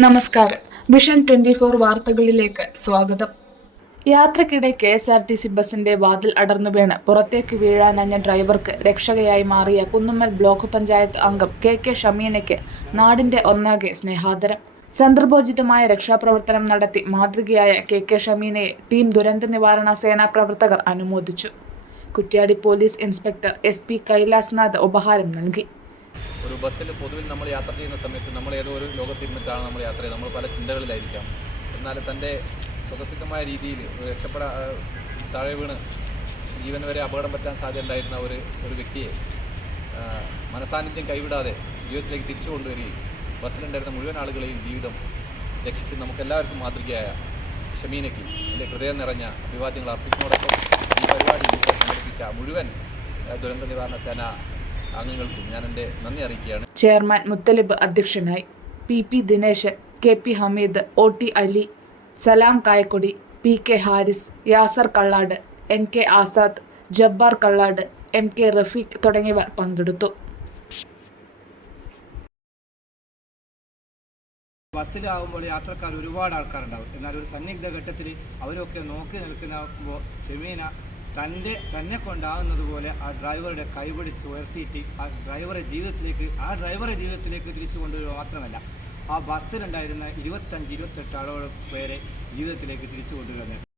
നമസ്കാരം. Vision twenty four വാർത്തകളിലേക്ക് സ്വാഗതം. യാത്രക്കിടെ K S R T C ബസിന്റെ വാതിൽ അടർന്നു വീണ്. പുറത്തേക്ക് വീഴാനഞ്ഞ ഡ്രൈവർക്ക് രക്ഷകയായി മാറിയ കുന്നുമ്മൽ ബ്ലോക്ക് പഞ്ചായത്ത് അംഗം കെ കെ ഷമീനയ്ക്ക് നാടിന്റെ ഒന്നാകെ സ്നേഹാദരം. സന്ദർഭോചിതമായ രക്ഷാപ്രവർത്തനം നടത്തി മാതൃകയായ കെ കെ ഷമീനയെ ടീം ദുരന്ത നിവാരണ സേനാ പ്രവർത്തകർ അനുമോദിച്ചു. Kuttiadi police inspector S P Kailasnath ഉപഹാരം നൽകി. ഒരു ബസ്സിൽ പൊതുവിൽ നമ്മൾ യാത്ര ചെയ്യുന്ന സമയത്ത് നമ്മൾ ഏതോ ഒരു ലോകത്തിരുന്നിട്ടാണ് നമ്മൾ യാത്ര ചെയ്യുന്നത്. നമ്മൾ പല ചിന്തകളിലായിരിക്കാം. എന്നാൽ തന്റെ സ്വതസിദ്ധമായ രീതിയിൽ രക്ഷപ്പെടാ താഴെ വീണ് ജീവൻ വരെ അപകടം പറ്റാൻ സാധ്യത ഉണ്ടായിരുന്ന ഒരു ഒരു വ്യക്തിയെ മനസാന്നിധ്യം കൈവിടാതെ ജീവിതത്തിലേക്ക് തിരിച്ചു കൊണ്ടുവരികയും ബസ്സിലുണ്ടായിരുന്ന മുഴുവൻ ആളുകളെയും ജീവിതം രക്ഷിച്ച് നമുക്കെല്ലാവർക്കും മാതൃകയായ ഷമീനയ്ക്ക് എന്റെ ഹൃദയം നിറഞ്ഞ അഭിവാദ്യങ്ങൾ അർപ്പിക്കുന്നതോടൊപ്പം ഈ പരിപാടി സംഘടിപ്പിച്ച മുഴുവൻ ദുരന്ത നിവാരണ സേന അംഗങ്ങൾക്കും ഞാൻ എന്റെ നന്ദി അറിയിക്കുകയാണ്. ചെയർമാൻ മുത്തലിബ് അധ്യക്ഷനായി P P Dineshan K P Hameed O T Ali Salam Kayakkodi P K Haris Yasar Kallad N K Azad Jabbar Kallad M K Rafeeq തുടങ്ങിയവർ പങ്കെടുത്തു. ബസ്സിലാവുമ്പോൾ യാത്രക്കാർ ഒരുപാട് ആൾക്കാരുണ്ടാവും. എന്നാൽ ഒരു സന്നിഗ്ധ ഘട്ടത്തിൽ അവരൊക്കെ നോക്കി നിൽക്കുന്ന ഷെമീന തന്റെ തന്നെ കൊണ്ടാകുന്നത് പോലെ ആ ഡ്രൈവറുടെ കൈപിടിച്ച് ഉയർത്തിയിട്ട് ആ ഡ്രൈവറെ ജീവിതത്തിലേക്ക് ആ ഡ്രൈവറെ ജീവിതത്തിലേക്ക് തിരിച്ചു കൊണ്ടുവരിക മാത്രമല്ല ആ ബസ്സിലുണ്ടായിരുന്ന ഇരുപത്തഞ്ച് ഇരുപത്തെട്ട് ആളോളം പേരെ ജീവിതത്തിലേക്ക് തിരിച്ചു കൊണ്ടുവരുന്നത്.